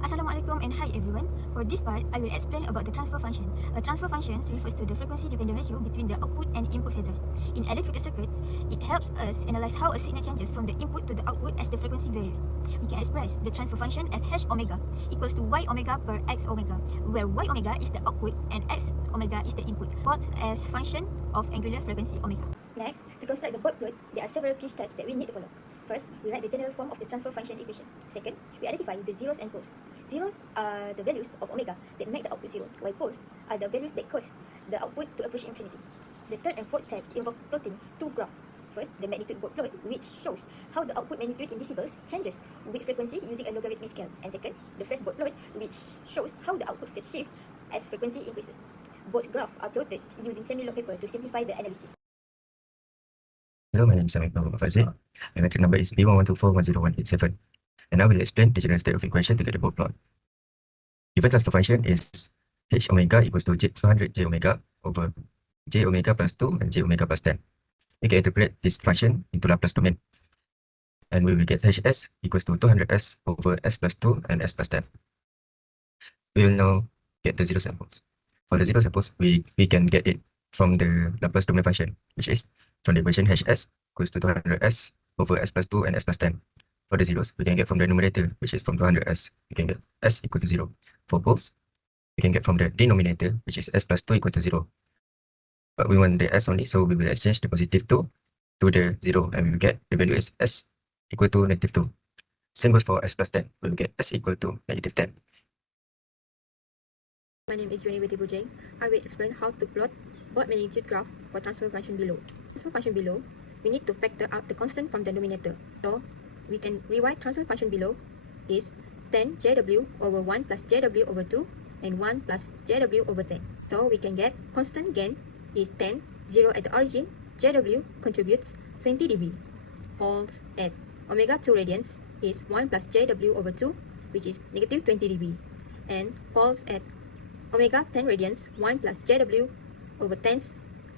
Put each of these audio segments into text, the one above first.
Assalamualaikum and hi everyone. For this part, I will explain about the transfer function. A transfer function refers to the frequency-dependent ratio between the output and input phasors. In electrical circuits, it helps us analyze how a signal changes from the input to the output as the frequency varies. We can express the transfer function as H omega equals to Y omega per X omega, where Y omega is the output and X omega is the input, both as function of angular frequency omega. Next, to construct the Bode plot, there are several key steps that we need to follow. First, we write the general form of the transfer function equation. Second, we identify the zeros and poles. Zeros are the values of omega that make the output zero, while poles are the values that cause the output to approach infinity. The third and fourth steps involve plotting two graphs. First, the magnitude Bode plot, which shows how the output magnitude in decibels changes with frequency using a logarithmic scale. And second, the phase Bode plot, which shows how the output phase shifts as frequency increases. Both graphs are plotted using semi-long paper to simplify the analysis. Hello, my name is Samik Fazil. My metric number is B1124101887. And I will explain the general state of equation to get the Bode plot. Given transfer function is H omega equals to 200 J omega over J omega plus 2 and J omega plus 10. We can interpolate this function into Laplace domain. And we will get Hs equals to 200S over S plus 2 and S plus 10. We will now get the zero samples. For the zero samples, we can get it from the Laplace domain function, which is from the equation Hs equals to 200S over S plus 2 and S plus 10. For the zeros, we can get from the numerator, which is from 200S, we can get S equal to 0. For poles, we can get from the denominator, which is S plus 2 equal to 0. But we want the S only, so we will exchange the positive 2 to the 0, and we will get the value is S equal to negative 2. Same goes for S plus 10, we will get S equal to negative 10. My name is Johnny Bujang. I will explain how to plot Bode magnitude graph for transfer function below. Transfer function below, we need to factor out the constant from the denominator. So, we can rewrite transfer function below is 10 JW over 1 plus JW over 2 and 1 plus JW over 10. So, we can get constant gain is 10, 0 at the origin, JW contributes 20 dB. Poles at omega 2 radians is 1 plus JW over 2, which is negative 20 dB. And poles at omega 10 radians, 1 plus JW over 10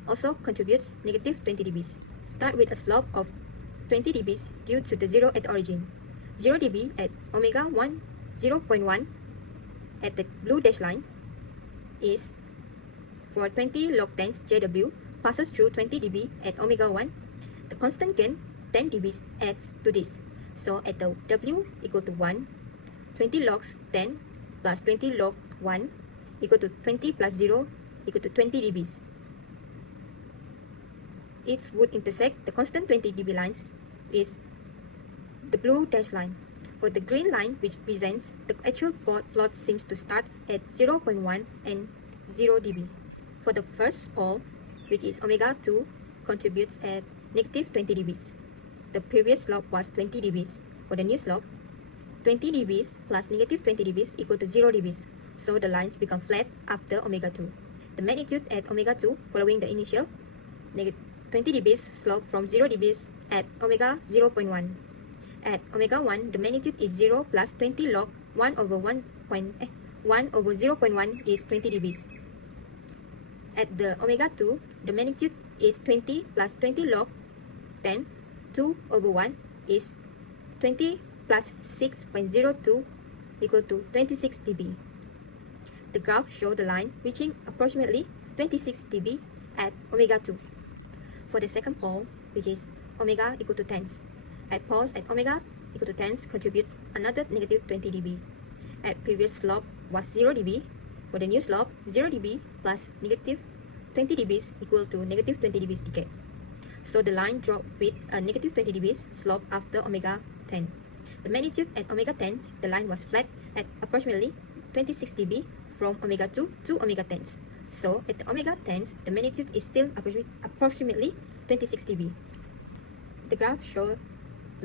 also contributes negative 20 dB. Start with a slope of 20 dB due to the 0 at origin. 0 dB at omega 1, 0.1 at the blue dash line is for 20 log 10 JW passes through 20 dB at omega 1. The constant gain 10 dB adds to this. So at the W equal to 1, 20 logs 10 plus 20 log 1 equal to 20 plus 0 equal to 20 dB. It would intersect the constant 20 dB lines is the blue dash line. For the green line, which presents the actual plot seems to start at 0.1 and 0 dB. For the first pole, which is omega 2, contributes at negative 20 dB. The previous slope was 20 dB. For the new slope, 20 dB plus negative 20 dB equal to 0 dB. So the lines become flat after omega 2. The magnitude at omega 2 following the initial negative 20 dB slope from 0 dB at omega 0.1. At omega 1, the magnitude is 0 plus 20 log 1 over 1 over 0.1 is 20 dB. At the omega 2, the magnitude is 20 plus 20 log 10, 2 over 1 is 20 plus 6.02 equal to 26 dB. The graph shows the line reaching approximately 26 dB at omega 2. For the second pole, which is omega equal to 10, at poles at omega equal to 10 contributes another negative 20 dB. At previous slope was 0 dB. For the new slope, 0 dB plus negative 20 dB equal to negative 20 dB decades. So the line dropped with a negative 20 dB slope after omega 10. The magnitude at omega 10, the line was flat at approximately 26 dB from omega 2 to omega 10. So at the omega 10, the magnitude is still approximately 26 dB. The graph shows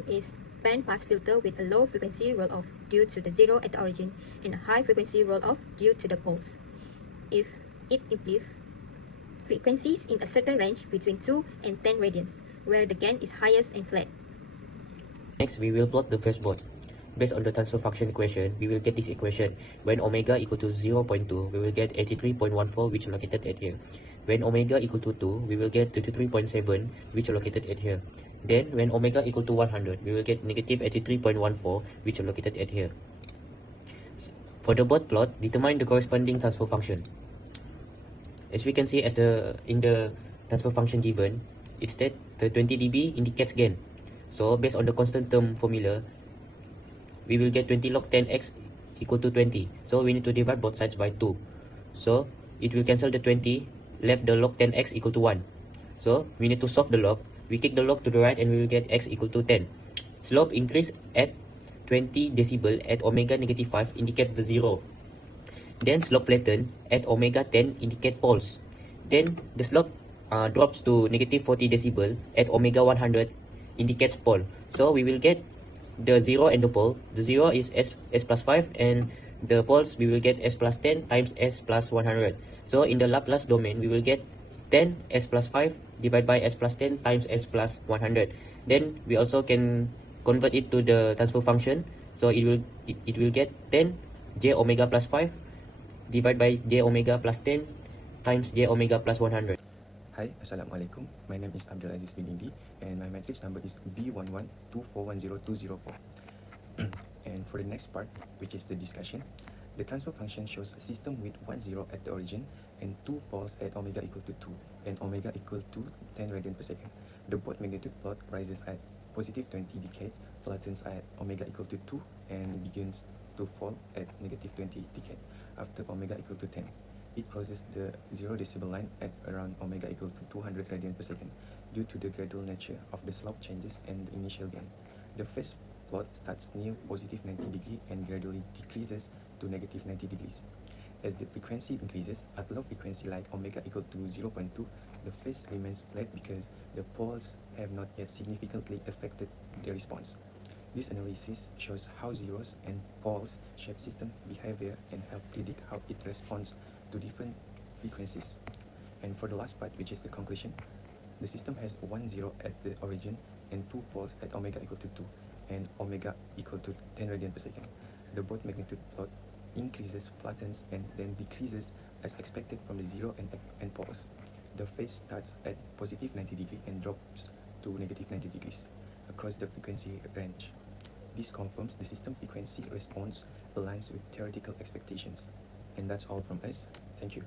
is band pass filter with a low frequency roll-off due to the 0 at the origin and a high frequency roll-off due to the poles. If it implies frequencies in a certain range between 2 and 10 radians, where the gain is highest and flat. Next, we will plot the first Bode. Based on the transfer function equation, we will get this equation. When omega equal to 0.2, we will get 83.14, which is located at here. When omega equal to 2, we will get 33.7, which is located at here. Then when omega equal to 100, we will get negative 83.14, which are located at here. For the both plot, determine the corresponding transfer function. As we can see in the transfer function given, it's that the 20 dB indicates gain. So based on the constant term formula, we will get 20 log 10x equal to 20. So we need to divide both sides by 2. So it will cancel the 20, left the log 10x equal to 1. So we need to solve the log. We kick the log to the right and we will get x equal to 10. Slope increase at 20 decibel at omega negative 5 indicate the 0. Then slope flatten at omega 10 indicate poles. Then the slope drops to negative 40 decibel at omega 100 indicates pole. So we will get the 0 and the pole. The 0 is s plus 5 and the poles we will get s plus 10 times s plus 100. So in the Laplace domain we will get 10 s plus 5 divided by s plus 10 times s plus 100. Then we also can convert it to the transfer function. So it will get 10 j omega plus 5 divided by j omega plus 10 times j omega plus 100. Hi, Assalamualaikum. My name is Abdul Aziz bin Indi and my matrix number is B1124102004. And for the next part, which is the discussion, the transfer function shows a system with 1 0 at the origin and 2 poles at omega equal to 2 and omega equal to 10 radian per second. The both magnitude plot rises at positive 20 decade, flattens at omega equal to 2 and begins to fall at negative 20 decade after omega equal to 10. It crosses the 0 decibel line at around omega equal to 200 radian per second due to the gradual nature of the slope changes and the initial gain. The first plot starts near positive 90 degree and gradually decreases to negative 90 degrees. As the frequency increases, at low frequency like omega equal to 0.2, the phase remains flat because the poles have not yet significantly affected the response. This analysis shows how zeros and poles shape system behavior and help predict how it responds to different frequencies. And for the last part, which is the conclusion, the system has 1 0 at the origin and 2 poles at omega equal to 2 and omega equal to 10 radian per second. The both magnitude plot increases, flattens, and then decreases as expected from the 0 and poles. The phase starts at positive 90 degree and drops to negative 90 degrees across the frequency range. This confirms the system frequency response aligns with theoretical expectations. And that's all from us. Thank you.